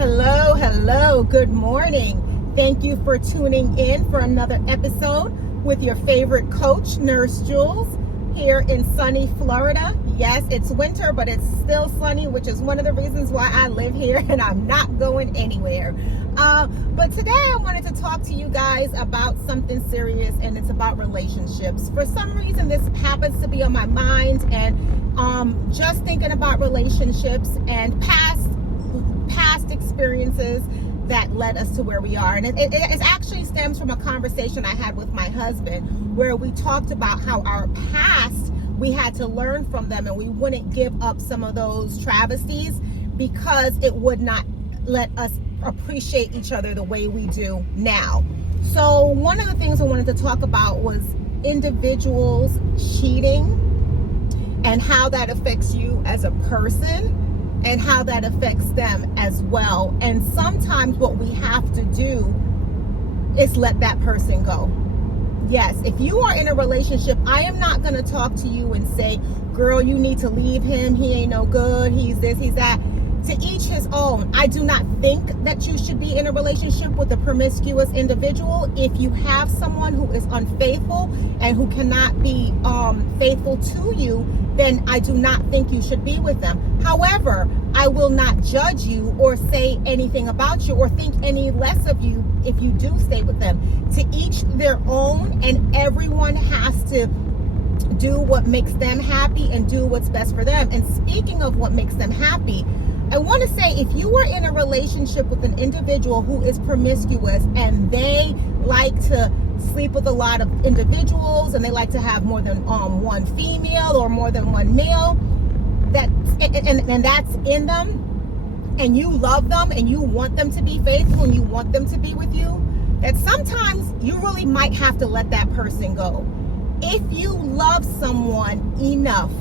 Hello, hello, good morning. Thank you for tuning in for another episode with your favorite coach, Nurse Jules, here in sunny Florida. Yes, it's winter, but it's still sunny, which is one of the reasons why I live here and I'm not going anywhere. But today I wanted to talk to you guys about something serious, and it's about relationships. For some reason, this happens to be on my mind, and just thinking about relationships and past experiences that led us to where we are. And it actually stems from a conversation I had with my husband, where we talked about how our past, we had to learn from them, and we wouldn't give up some of those travesties because it would not let us appreciate each other the way we do now. So one of the things I wanted to talk about was individuals cheating and how that affects you as a person and how that affects them as well. And sometimes what we have to do is let that person go. Yes, if you are in a relationship, I am not going to talk to you and say, girl, you need to leave him. He ain't no good. He's this, he's that. To each his own. I do not think that you should be in a relationship with a promiscuous individual. If you have someone who is unfaithful and who cannot be faithful to you, then I do not think you should be with them. However, I will not judge you or say anything about you or think any less of you if you do stay with them. To each their own, and everyone has to do what makes them happy and do what's best for them. And speaking of what makes them happy, I want to say, if you are in a relationship with an individual who is promiscuous and they like to sleep with a lot of individuals and they like to have more than one female or more than one male, and that's in them, and you love them and you want them to be faithful and you want them to be with you, that sometimes you really might have to let that person go. If you love someone enough,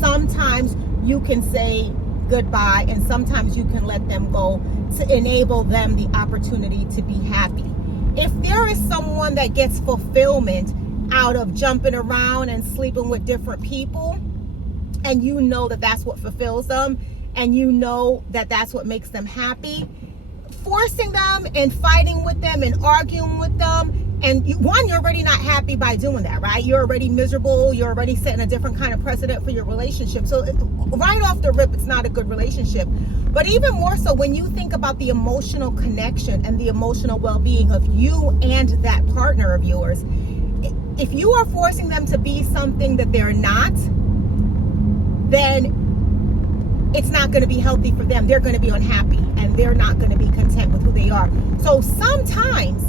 sometimes you can say goodbye, and sometimes you can let them go to enable them the opportunity to be happy. If there is someone that gets fulfillment out of jumping around and sleeping with different people, and you know that that's what fulfills them, and you know that that's what makes them happy, forcing them and fighting with them and arguing with them, and you're already not happy by doing that, right? You're already miserable. You're already setting a different kind of precedent for your relationship. So right off the rip, it's not a good relationship. But even more so when you think about the emotional connection and the emotional well-being of you and that partner of yours, if you are forcing them to be something that they're not, then it's not going to be healthy for them. They're going to be unhappy and they're not going to be content with who they are. So sometimes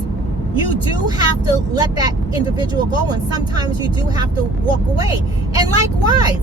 you do have to let that individual go, and sometimes you do have to walk away. And likewise,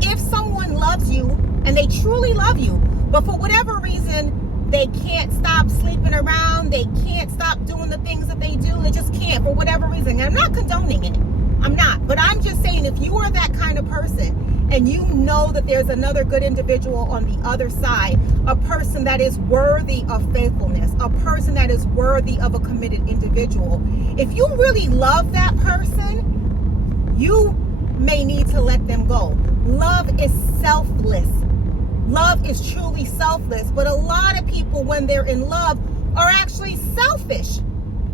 if someone loves you and they truly love you, but for whatever reason they can't stop sleeping around, they can't stop doing the things that they do, they just can't for whatever reason. And I'm not condoning it. I'm not. But I'm just saying, if you are that kind of person and you know that there's another good individual on the other side, a person that is worthy of faithfulness, a person that is worthy of a committed individual, if you really love that person, you may need to let them go. Love is selfless. Love is truly selfless. But a lot of people, when they're in love, are actually selfish.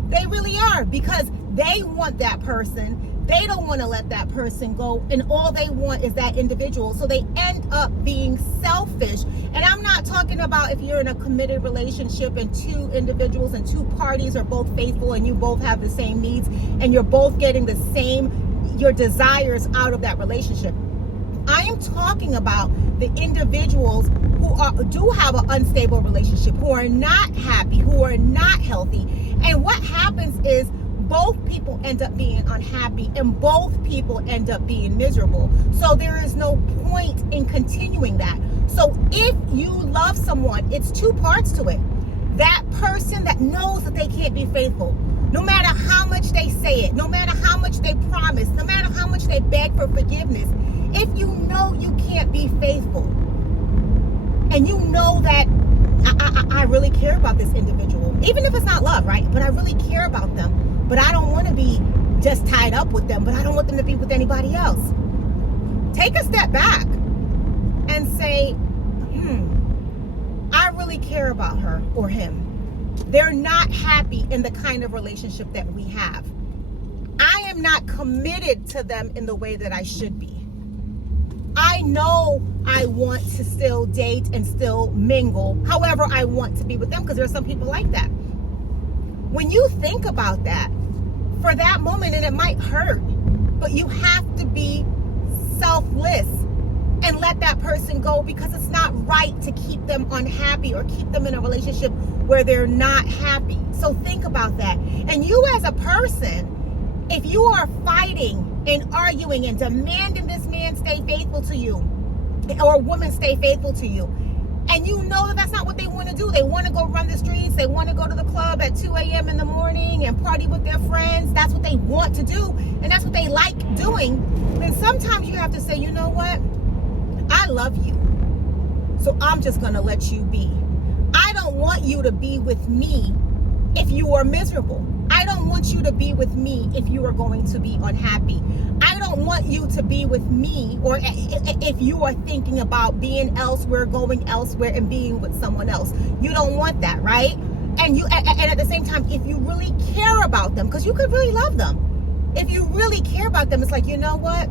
They really are, because they want that person. They don't want to let that person go, and all they want is that individual. So they end up being selfish. And I'm not talking about if you're in a committed relationship and two individuals and two parties are both faithful and you both have the same needs and you're both getting the same, your desires out of that relationship. I am talking about the individuals who do have an unstable relationship, who are not happy, who are not healthy. And what happens is, both people end up being unhappy and both people end up being miserable. So there is no point in continuing that. So if you love someone, it's two parts to it. That person that knows that they can't be faithful, no matter how much they say it, no matter how much they promise, no matter how much they beg for forgiveness, if you know you can't be faithful and you know that I really care about this individual, even if it's not love, right? But I really care about them. But I don't want to be just tied up with them, but I don't want them to be with anybody else. Take a step back and say, I really really care about her or him. They're not happy in the kind of relationship that we have. I am not committed to them in the way that I should be. I know I want to still date and still mingle however I want to be with them, because there are some people like that. When you think about that, for that moment, and it might hurt, but you have to be selfless and let that person go, because it's not right to keep them unhappy or keep them in a relationship where they're not happy. So think about that. And you as a person, if you are fighting and arguing and demanding this man stay faithful to you, or a woman stay faithful to you, and you know that that's not what they want to do. They want to go run the streets. They want to go to the club at 2 a.m. in the morning and party with their friends. That's what they want to do, and that's what they like doing. Then sometimes you have to say, you know what? I love you, so I'm just going to let you be. I don't want you to be with me if you are miserable. I don't want you to be with me if you are going to be unhappy. I don't want you to be with me, or if you are thinking about being elsewhere, going elsewhere, and being with someone else. You don't want that, right? And at the same time, if you really care about them, because you could really love them. If you really care about them, it's like, you know what?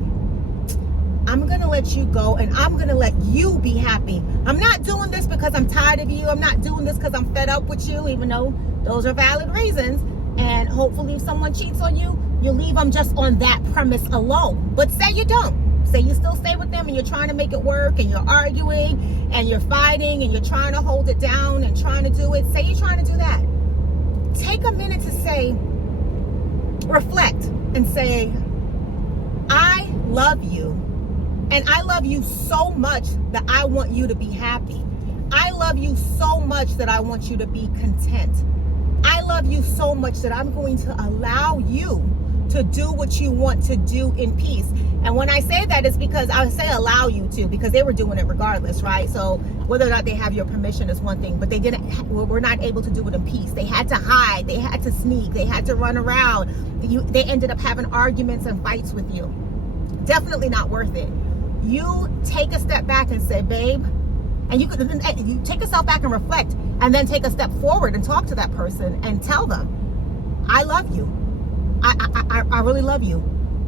I'm going to let you go, and I'm going to let you be happy. I'm not doing this because I'm tired of you. I'm not doing this because I'm fed up with you, even though those are valid reasons. And hopefully if someone cheats on you, you leave them just on that premise alone. But say you don't. Say you still stay with them and you're trying to make it work, and you're arguing and you're fighting and you're trying to hold it down and trying to do it. Say you're trying to do that. Take a minute to say, reflect and say, I love you. And I love you so much that I want you to be happy. I love you so much that I want you to be content. I love you so much that I'm going to allow you to do what you want to do in peace. And when I say that, it's because I say allow you to, because they were doing it regardless, right? So whether or not they have your permission is one thing, but they were not able to do it in peace. They had to hide, they had to sneak, they had to run around. They ended up having arguments and fights with you. Definitely not worth it. You take a step back and say, babe, and you take a step back and reflect, and then take a step forward and talk to that person and tell them, I love you. I really love you.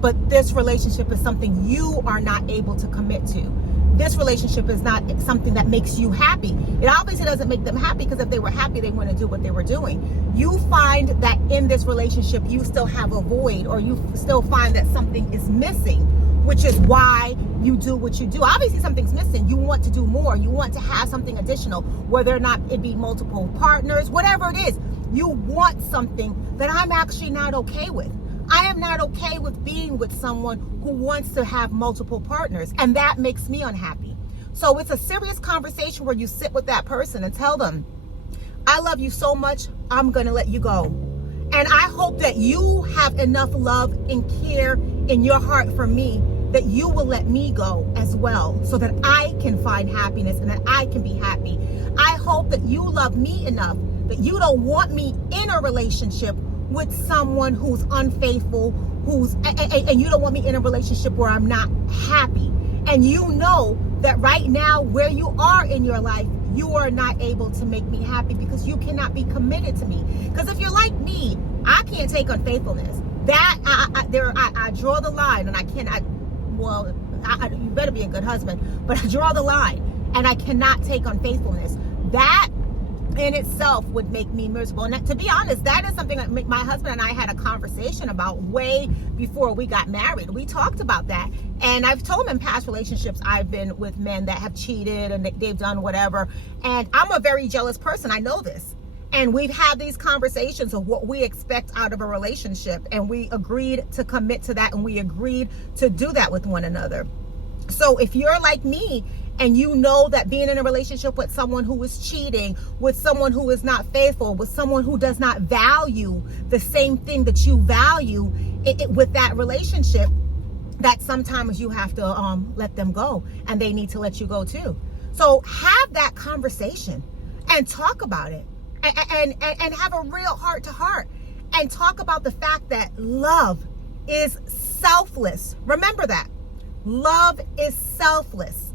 But this relationship is something you are not able to commit to. This relationship is not something that makes you happy. It obviously doesn't make them happy, because if they were happy, they wouldn't do what they were doing. You find that in this relationship, you still have a void, or you still find that something is missing, which is why you do what you do. Obviously something's missing. You want to do more. You want to have something additional, whether or not it be multiple partners, whatever it is. You want something that I'm actually not okay with. I am not okay with being with someone who wants to have multiple partners, and that makes me unhappy. So it's a serious conversation where you sit with that person and tell them, I love you so much, I'm gonna let you go. And I hope that you have enough love and care in your heart for me that you will let me go as well, so that I can find happiness and that I can be happy. I hope that you love me enough that you don't want me in a relationship with someone who's unfaithful, and you don't want me in a relationship where I'm not happy. And you know that right now, where you are in your life, you are not able to make me happy, because you cannot be committed to me. Because if you're like me, I can't take unfaithfulness. That I draw the line, and I cannot. Well, you better be a good husband, but I draw the line, and I cannot take unfaithfulness. That in itself would make me miserable. And to be honest, that is something that my husband and I had a conversation about way before we got married. We talked about that, and I've told him in past relationships I've been with men that have cheated and they've done whatever, and I'm a very jealous person. I know this. And we've had these conversations of what we expect out of a relationship, and we agreed to commit to that, and we agreed to do that with one another. So if you're like me and you know that being in a relationship with someone who is cheating, with someone who is not faithful, with someone who does not value the same thing that you value with that relationship, that sometimes you have to let them go, and they need to let you go too. So have that conversation and talk about it. And have a real heart to heart, and talk about the fact that love is selfless. Remember that. Love is selfless.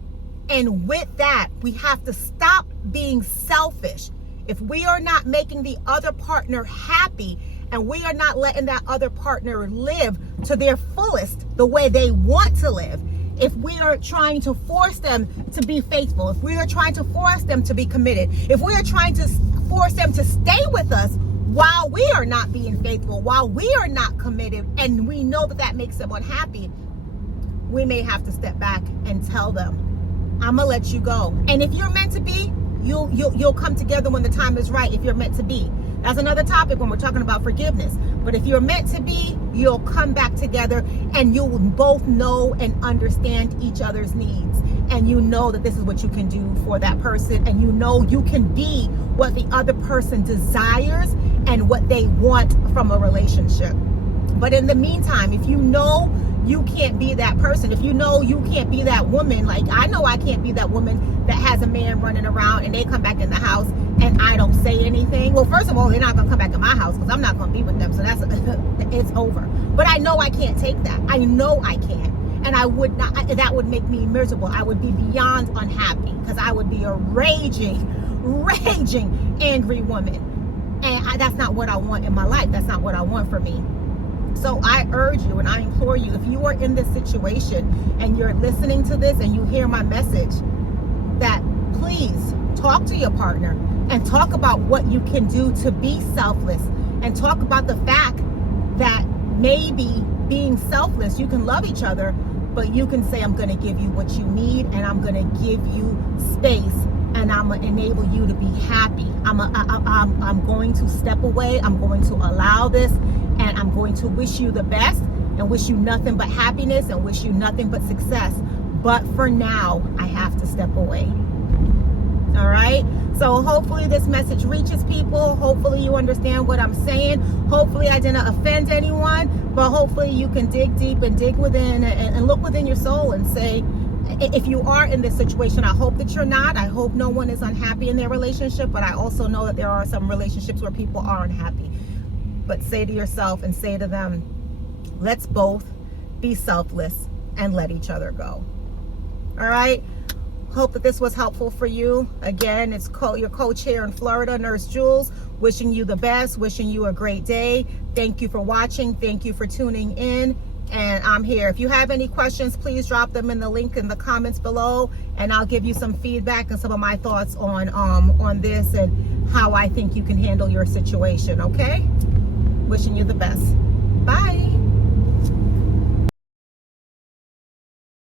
And with that, we have to stop being selfish. If we are not making the other partner happy, and we are not letting that other partner live to their fullest the way they want to live, if we are trying to force them to be faithful, if we are trying to force them to be committed, if we are trying to force them to stay with us while we are not being faithful, while we are not committed, and we know that that makes them unhappy, we may have to step back and tell them, I'm gonna let you go. And if you're meant to be, you'll come together when the time is right. If you're meant to be, that's another topic when we're talking about forgiveness. But if you're meant to be, you'll come back together, and you'll both know and understand each other's needs, and you know that this is what you can do for that person, and you know you can be what the other person desires and what they want from a relationship. But in the meantime, if you know you can't be that person, if you know you can't be that woman, like I know I can't be that woman that has a man running around and they come back in the house and I don't say anything. Well, first of all, they're not gonna come back in my house because I'm not gonna be with them, so that's it's over. But I know I can't take that. I know I can't, and I would not. That would make me miserable. I would be beyond unhappy because I would be a raging angry woman, and that's not what I want in my life. That's not what I want for me. So I urge you and I implore you, if you are in this situation and you're listening to this and you hear my message, that please talk to your partner and talk about what you can do to be selfless, and talk about the fact that maybe being selfless, you can love each other, but you can say, I'm going to give you what you need, and I'm going to give you space, and I'm going to enable you to be happy. I'm going to step away. I'm going to allow this, and I'm going to wish you the best and wish you nothing but happiness and wish you nothing but success. But for now, I have to step away. All right? So hopefully this message reaches people. Hopefully you understand what I'm saying. Hopefully I didn't offend anyone, but hopefully you can dig deep and dig within and look within your soul and say, if you are in this situation, I hope that you're not. I hope no one is unhappy in their relationship, but I also know that there are some relationships where people are unhappy. But say to yourself and say to them, let's both be selfless and let each other go. All right? Hope that this was helpful for you. Again, it's your coach here in Florida, Nurse Jules, wishing you the best, wishing you a great day. Thank you for watching. Thank you for tuning in. And I'm here. If you have any questions, please drop them in the link in the comments below, and I'll give you some feedback and some of my thoughts on this and how I think you can handle your situation, okay? Wishing you the best. Bye.